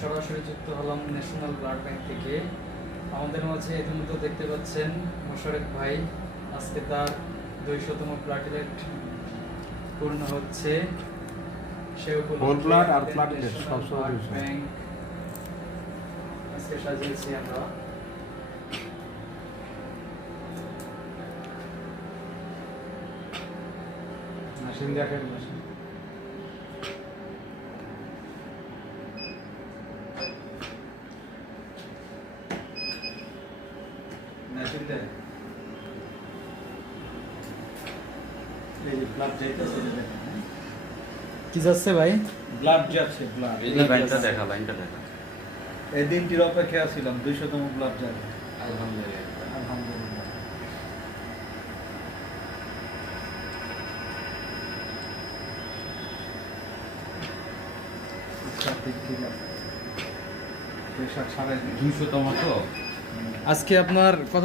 সরাসরি যুক্ত হলাম ন্যাশনাল ব্লাড ব্যাংক থেকে। আমাদের মাঝে ইতিমধ্যে দেখতে পাচ্ছেন মোশাররফ ভাই, আজকে তার 200তম প্লাটিলেট পূর্ণ হচ্ছে। সে ব্যাংক আজকে সাজিয়েছি আমরা। মেশিন দেখেন, মেশিন মেশিন দেন। এই যে ব্লাড যাইতেছে, এটা দেখেন। কি যাচ্ছে ভাই? ব্লাড যাচ্ছে, ব্লাড। এই লাইনটা দেখা। এই দিনটির অপেক্ষা ছিলাম, 200তম ব্লাড যাবে। আলহামদুলিল্লাহ। আলহামদুলিল্লাহ। আচ্ছা, ঠিক আছে। 200 200তম তো আজকে আপনার কত